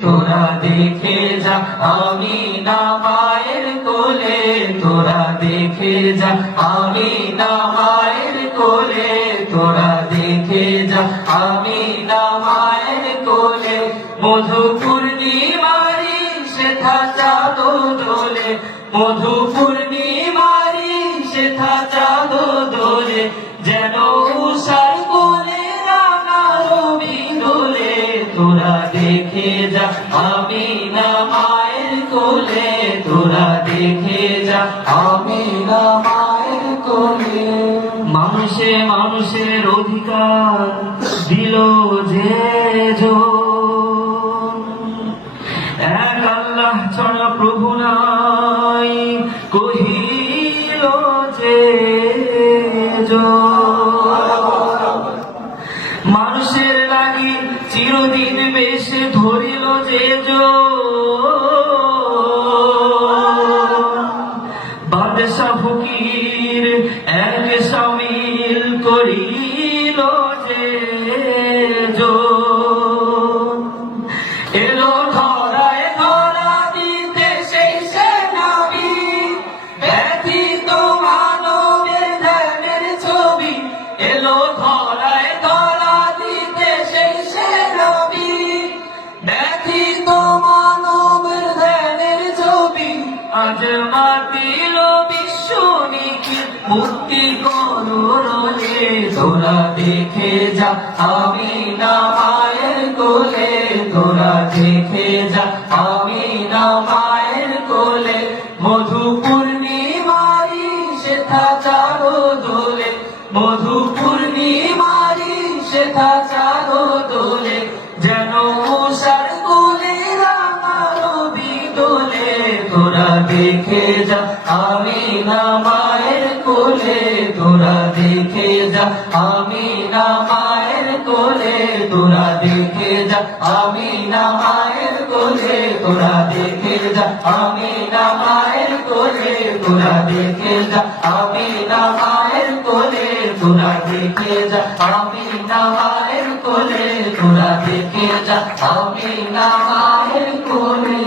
তোরা দেখে যা আমি না মায়ের কোলে, তোরা দেখে যা আমি না মায়ের কোলে, তোরা দেখে যা আমি না মায়ের কোলে। মধু পূর্ণিমারি সেথা চাঁদ দোলে, মধু পূর্ণিমারি সেথা চাঁদ দোলে, যেন উষার কোলে রাঙা রবি দোলে। তোরা দেখে যা আমি না মায়ের কোলে, তোরা দেখে যা আমি না মায়ের কোলে। মানুষে মানুষের অধিকার দিল যে এক আল্লাহ ছাড়া প্রভু নাই কহিল যে মানুষের লাগি চিরদিন বেশ ধরিল যে বাদশা ফকির এক সামিল করিল যে এলো ধরায় ধরা দিতে সেই সেনাবি, ব্যথিত মানবের ধ্যানের ছবি। এলো ধরায় ধরা দিতে সেই সেনাবি, ব্যথিত মানবের ধ্যানের ছবি। আজ মাতিল বিশ্ব নিখিল মুক্তি করোরে। তোরা দেখে যা আমি না মায়ের কোলে, তোরা দেখে যা আমি না মায়ের কোলে। মধু পূর্ণিমারি সেথা চাঁদ দোলে, মধু পূর্ণিমারি সেথা চাঁদ দোলে, যেন উষার কোলে রাঙা রবি দোলে। তোরা দেখে যা আমি না মায়ের কোলে, তোরা দেখে যা আমি না মায়ের কোলে, তোরা দেখে যা আমি না মায়ের কোলে, তোরা দেখে যা আমি না মায়ের কোলে, তোরা দেখে যা আমি না মায়ের কোলে, তোরা দেখে যা আমি না মায়ের কোলে, তোরা দেখে যা আমি না মায়ের কোলে।